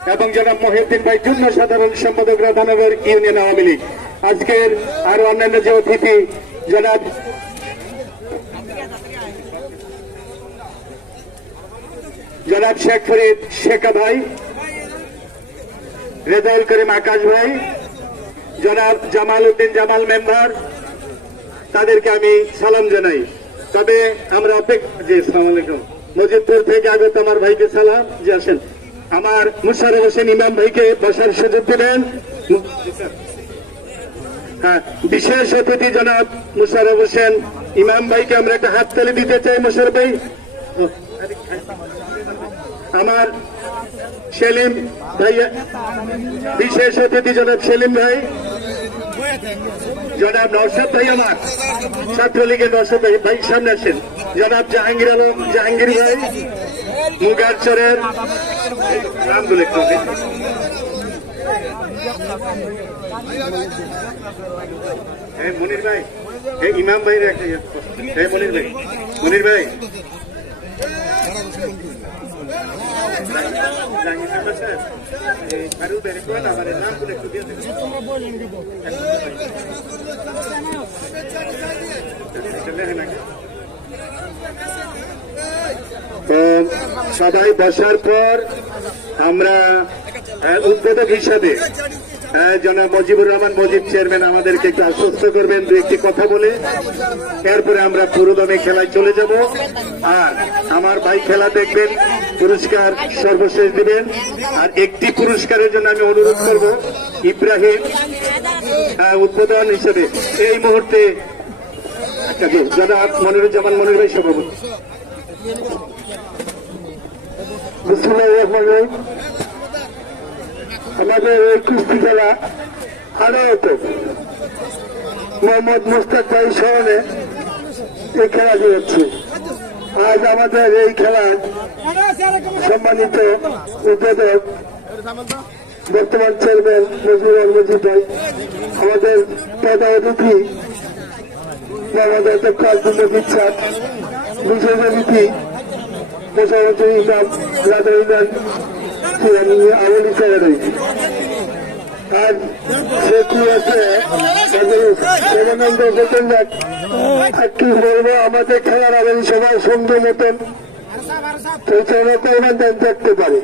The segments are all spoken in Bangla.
এবং জনাব মহিউদ্দিন ভাই যুগ্ম সাধারণ সম্পাদক রাধানগর ইউনিয়ন আওয়ামী লীগ। আজকের আরো অন্যান্য যে অতিথি জনাব শেখ ফরিদ শেখা ভাই, রেজাউল করিম আকাশ ভাই, জনাব জামাল উদ্দিন জামাল মেম্বার, তাদেরকে আমি সালাম জানাই। তবে আমরা আসসালামু আলাইকুম, মজিদপুর থেকে আগত আমার ভাইকে সালাম যে আসেন। আমার মুশারফ হোসেন ইমাম ভাইকে বসার সুযোগ দিলেন। হ্যাঁ, বিশেষ অতিথি জনাব মুশারফ হোসেন ইমাম ভাইকে আমরা একটা হাততালি দিতে চাই। মুশারফ ভাই, আমার সেলিম ভাই, বিশেষ অতিথি জনাব সেলিম ভাই, জনাব নওশাদ ভাই, আমার ছাত্রলীগের নওশাদ ভাই, ভাই সামনে আসেন। জনাব জাহাঙ্গীর আলম জাহাঙ্গীর ভাই, মুগারচরের মনির ভাই, ইমাম ভাই, মনির ভাই, মনির ভাই, সবাই বসার পর আমরা উদ্বোধক হিসাবে জনাব মজিবুর রহমান মজিদ চেয়ারম্যান আমাদেরকে একটু আশ্বস্ত করবেন দু একটি কথা বলে, এরপরে আমরা পুরোদমে খেলায় চলে যাব। আর আমার ভাই খেলা দেখবেন, পুরস্কার সর্বশেষ দিবেন। আর একটি পুরস্কারের জন্য আমি অনুরোধ করব ইব্রাহিম উদ্বোধন হিসেবে এই মুহূর্তে জনাব মনিরুজ্জামান মনির ভাই সভাপতি। আমাদের এই কুস্তি খেলা আদালত মোহাম্মদ মুস্তাক ভাই স্মরণে এই খেলাটি হচ্ছে। আজ আমাদের এই খেলার সম্মানিত উদ্বোধক বর্তমান চেয়ারম্যান মজিবুর মজিদ ভাই, আমাদের প্রধান অতিথি মোহাম্মদ অধ্যক্ষ আব্দুল মজিদ সাহেব, বিশেষ অতিথি মোশাররফ ইসলাম রাধা ইমান আওয়ামী সেক্রেটারি। আর সে কি আছে কি বলবো, আমাদের খেলার আগামী সবাই সুন্দর মতন দেখতে পারে।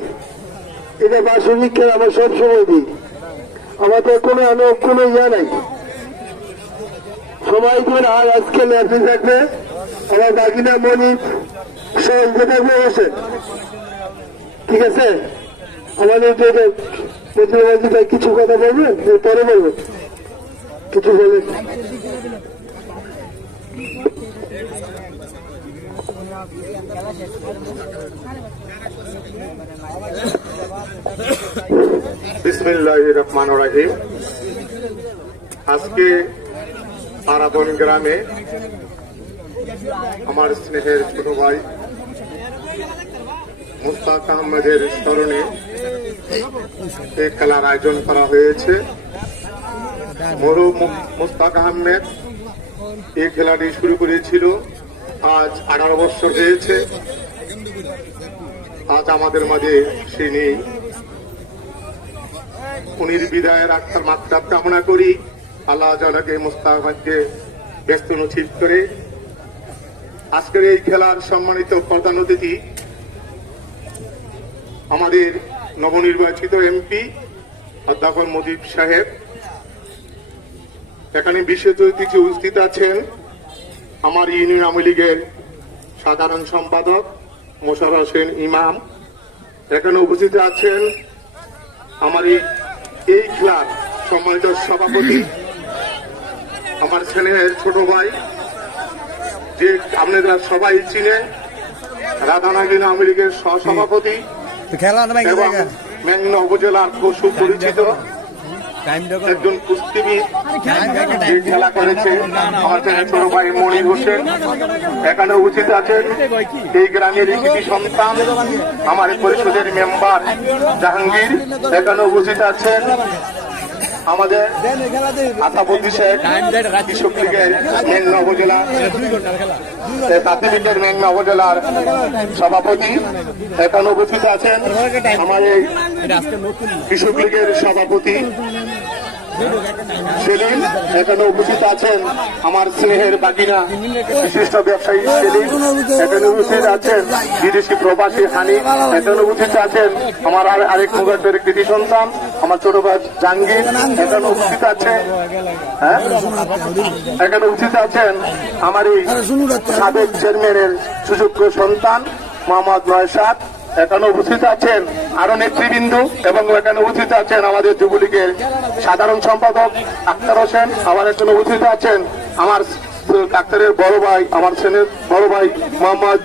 এটা বাসনিক খেলা আমরা সবসময় দিই, আমাদের কোনো ইয়া নাই। সবাই করে আর আজকে ম্যাচে থাকবে, আমার বাকিনা মনির সহজে থাকবে বসে, ঠিক আছে? আমাদের ভাই কিছু কথা বলবেন, পরে বলবেন, কিছু বলবেন। বিসমিল্লাহির রহমানির রহিম। আজকে পারাবন গ্রামে আমার স্নেহের ছোট ভাই মুস্তাক আহমেদের স্মরণে এই খেলার আয়োজন করা হয়েছে। মরহুম মুস্তাক আহমেদ এই খেলাটি শুরু করেছিল, আজ 18 বছর হয়েছে। আজ আমাদের মাঝে সে নেই। উনির বিদায়ের আত্মার মাত্রা কামনা করি। আল্লাহ জানাকে মুস্তাক আহমেদকে ব্যস্ত নসিব করে আজকের এই খেলার সম্মানিত প্রধান অতিথি আমাদের নবনির্বাচিত এমপি অধ্যাপক মজিদ সাহেব। এখানে বিশেষ অতিথি উপস্থিত আছেন আমার ইউনিয়ন আওয়ামী লীগের সাধারণ সম্পাদক মোশাররফ হোসেন ইমাম। এখানে উপস্থিত আছেন আমার এই ক্লাব সম্মানিত সভাপতি, আমার ছেলের ছোট ভাই, যে আপনারা সবাই চিনেন, রাধানগর আওয়ামী লীগের সহসভাপতি এবং মেঘনা উপজেলার সুপরিচিত একজন কুস্তিবিদ, যে খেলা করেছে আমার ছোট ভাই মনির হোসেন। এখানে উপস্থিত আছেন এই গ্রামের একটি সন্তান, আমার পরিষদের মেম্বার জাহাঙ্গীর। এখানে উপস্থিত আছেন আমাদের আশাপতি শেখ কৃষক লীগের মেঘনা উপজেলা তাঁতিবিদ্যার মেঘনা উপজেলার সভাপতি এখানে উপস্থিত আছেন। আমার এই কৃষক লীগের সভাপতি সেলিম এখানে উপস্থিত আছেন। আমার স্নেহের বাকিরা বিশিষ্ট ব্যবসায়ী সেলিম এখানে উপস্থিত আছেন। বিদেশি প্রবাসী হানি এখানে উপস্থিত আছেন। আমার আরেক মুগাদের কৃতি সন্তান আমার ছোট ভাই জাহাঙ্গীর এখানে উপস্থিত আছে। হ্যাঁ, এখানে উপস্থিত আছেন আমার এই সাবেক চেয়ারম্যানের সুযোগ্য সন্তান মোহাম্মদ নয়সাদ এখানে উপস্থিত আছেন। আরো নেতৃবৃন্দ এবং এখানে উপস্থিত আছেন আমাদের যুবলীগের সাধারণ সম্পাদক আক্তার হোসেন। আবার এখানে উপস্থিত আছেন আমার ডাক্তারের বড় ভাই, আমার ছেলের বড় ভাই মোহাম্মদ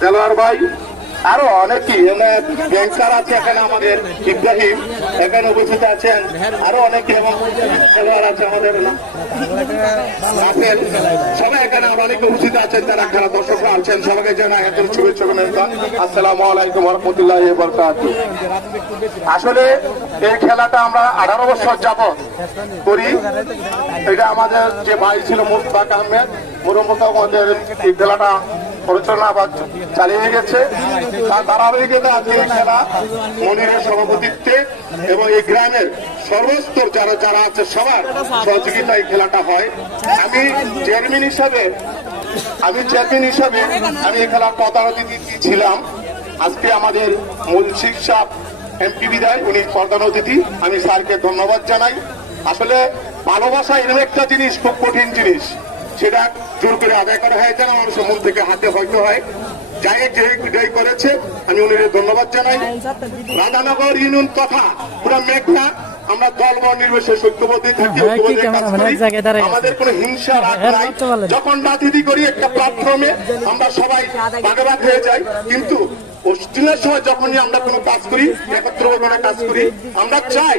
দেলোয়ার ভাই। আরো অনেকেই ব্যাংকার আছে এখানে আমাদের ইব্রাহিম এখানে উপস্থিত আছেন। আরো অনেকে এবং খেলোয়াড় আছে আমাদের রাসেল, সবাই এখানে অনেকে উপস্থিত আছেন। যারা খেলা দর্শকরা আছেন সবাইকে জানাই একজন শুভেচ্ছা অভিনন্দন। আসসালামু আলাইকুম ওয়া রাহমাতুল্লাহি ওয়া বারাকাতুহু। আসলে এই খেলাটা আমরা 18 বছর যাবত করি। এটা আমাদের যে ভাই ছিল মুস্তাক আহমেদ মুরম্মত আমাদের এই খেলাটা পরিচালনা আবার চালিয়ে গেছে। তার ধারাবাহিকতা আজকে এই খেলা মনিরের সভাপতিত্বে এবং এই গ্রামের সর্বস্তর যারা আছে সবার সহযোগিতা এই খেলাটা হয়। আমি চেয়ারম্যান হিসাবে আমি এই খেলার প্রধান অতিথি ছিলাম। আজকে আমাদের মুন্সিফ সাহেব এমপি বিদায়, উনি প্রধান অতিথি। আমি স্যারকে ধন্যবাদ জানাই। আসলে ভালোবাসা এরকম একটা জিনিস, খুব কঠিন জিনিস, সেটা জোর করে আদায় করা হয় যেন মানুষের মন থেকে হাতে হয়তো হয়। যাই যে করেছে আমি উনিদের ধন্যবাদ জানাই। রাধানগর ইউনিয়ন তথা পুরো মেঘনা আমরা দলবল নির্বিশেষে সত্যবতী থাকি, আমাদের কোনো হিংসা রাগ নাই। যখন রাজনীতি করি একটা প্ল্যাটফর্মে আমরা সবাই ভাগে ভাগ হয়ে যাই, কিন্তু অস্ট্রেলিয়ার সময় যখনই আমরা কোনো কাজ করি একত্রভাবে কাজ করি। আমরা চাই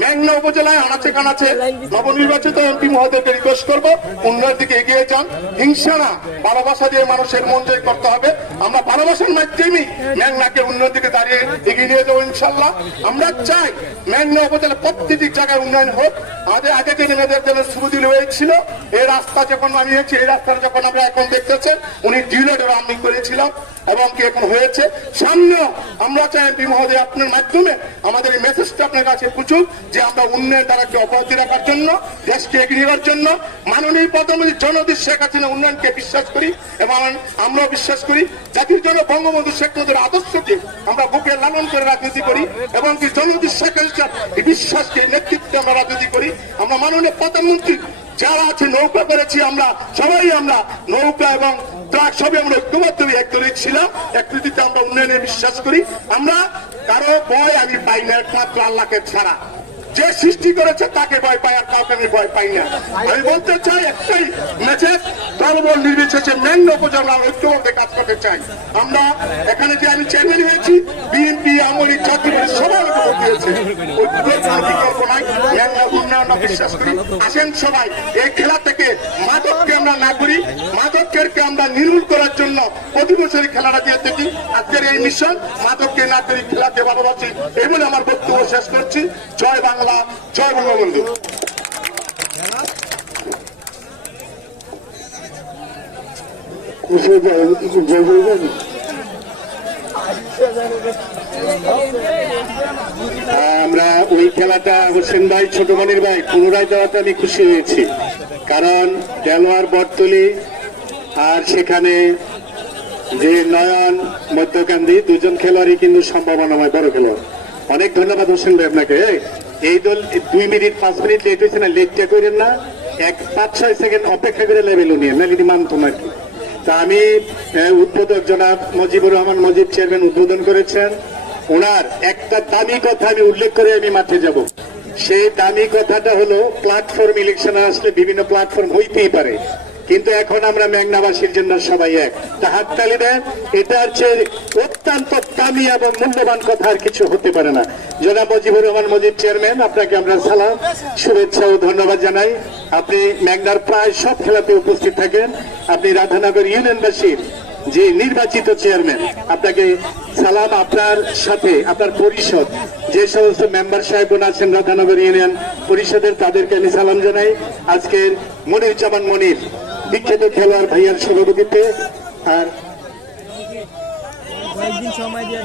মেঘনা উপজেলায় আনাচে কানাচে নবনির্বাচিত এমপি মহোদয়কে রিকোয়েস্ট করবো উন্নয়নের দিকে এগিয়ে যান। হিংসা না, ভালোবাসা দিয়ে মানুষের মন জয় করতে হবে। আমরা ভালোবাসার মাধ্যমেই মেঘনাকে উন্নয়নের দিকে দাঁড়িয়ে এগিয়ে নিয়ে যাবো ইনশাল্লাহ। আমরা চাই মেঘনা উপজেলা প্রত্যেকটি জায়গায় উন্নয়ন হোক। আমাদের আগে যে মেয়েদের জন্য সুবিধা হয়েছিল, এই রাস্তা যখন বানিয়েছি, এই রাস্তাটা যখন আমরা এখন দেখতেছেন উনি ডিউলেটের আমি করেছিলাম এবং কি এখন হয়েছে। সামনে আমরা চাই এমপি মহোদয় আপনার মাধ্যমে আমাদের এই মেসেজটা আপনার কাছে পৌঁছুক যে আমরা উন্নয়ন দ্বারাকে অব্যাহতি রাখার জন্য, দেশকে এগিয়ে নেওয়ার জন্য মাননীয় প্রধানমন্ত্রী জননেত্রী শেখ হাসিনা উন্নয়নকে বিশ্বাস করি এবং আমরাও বিশ্বাস করি। জাতির জন্য বঙ্গবন্ধু শেখ মুজিবের আদর্শকে আমরা বুকে লালন করে রাজনীতি করি এবং কি জননেত্রী শেখ হাসিনার এই বিশ্বাসকে নেতৃত্বে আমরা রাজনীতি করি। আমরা মাননীয় প্রধানমন্ত্রী যারা আছে নৌকা করেছি, আমরা সবাই আমরা নৌকা এবং ট্রাক সবই আমরা ঐক্যবদ্ধ এক ছিলাম। একটিতে আমরা উন্নয়নে বিশ্বাস করি। আমরা কারো ভয় আমি পাই না, একমাত্র আল্লাহকে ছাড়া। যে সৃষ্টি করেছে তাকে ভয় পাই, আর কাউকে আমি ভয় পাই না। আমি বলতে চাই একটাই মেসেজ, দলবল নির্বিশেষে মেঘনা উপজেলা ঐক্যবদ্ধ কাজ করতে চাই। আমরা এখানে যে আমি চেয়ারম্যান হয়েছি, বিএনপি আমলি জাতীয় সবাই ঐক্যবদ্ধ হয়েছে, বিকল্প নাই। মেঘনা উন্নয়ন বিশ্বাস করি। আসেন সবাই এই খেলা থেকে মাদককে আমরা না করি, মাদককে আমরা নির্মূল করার জন্য প্রতি বছরই খেলাটা দিয়ে থাকি। আজকের এই মিশন মাদককে না করি, খেলাকে ভালোবাসি, এই বলে আমার বক্তব্য শেষ করছি। জয় বাংলা, জয় বঙ্গবন্ধু। আমরা ওই খেলাটা হোসেন ভাই, ছোট মনির ভাই পুনরায় দেওয়াতে আমি খুশি হয়েছি, কারণ দেলোয়ার বটতলি আর সেখানে যে নয়ন মধ্যকান্দি দুজন খেলোয়াড়ই কিন্তু সম্ভাবনাময় বড় খেলোয়াড়। অনেক ধন্যবাদ হোসেন ভাই আপনাকে। এই দল 2 মিনিট 5 মিনিট লেট হয়েছে না, লেটটা করেন না, 5-6 সেকেন্ড অপেক্ষা করে লেভেল নিয়ে নালিনি মানতাম আর কি। তা আমি উদ্বোধক জনাব মুজিবুর রহমান মুজিব চেয়ারম্যান উদ্বোধন করেছেন। ওনার একটা দামি কথা আমি উল্লেখ করে আমি মাঠে যাব। সেই দামি কথাটা হলো প্ল্যাটফর্ম ইলেকশনে আসলে বিভিন্ন প্ল্যাটফর্ম হইতেই পারে, কিন্তু এখন আমরা মেঘনাবাসীর জন্য সবাই এক। তা হাততালি দেন, এটা হচ্ছে অত্যন্ত দামি এবং মূল্যবান কথা, আর কিছু হতে পারে না। জনাব মুজিবুর রহমান মুজিব চেয়ারম্যান, আপনাকে আমরা সালাম, শুভেচ্ছা ও ধন্যবাদ জানাই। আপনি মেঘনার প্রায় সব খেলাতে উপস্থিত থাকেন। আপনি রাধানগর ইউনিয়নবাসীর যে নির্বাচিত চেয়ারম্যান, আপনাকে সালাম। আপনার সাথে আপনার পরিষদ যে সমস্ত মেম্বার সাহেবগণ আছেন রাধানগর ইউনিয়ন পরিষদের, তাদেরকে আমি সালাম জানাই। আজকের মনিরুজ্জামান মনির বিখ্যাত খেলোয়াড় ভাইয়ার সভাপতিত্বে। আর কয়েকদিন সময় দিয়ে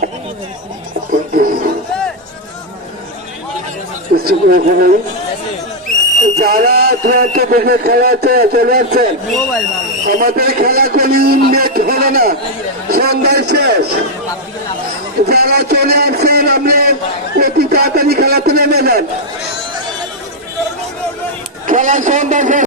যারা দেখে খেলাতে চলে যাচ্ছেন, মোবাইল ভালো আমাদের খেলা কোনো নেট হলো না, সন্ধ্যায় শেষ। যারা চলে আসছেন আপনি অতি তাড়াতাড়ি খেলাতে নেমে যান, খেলা সন্ধ্যা শেষ।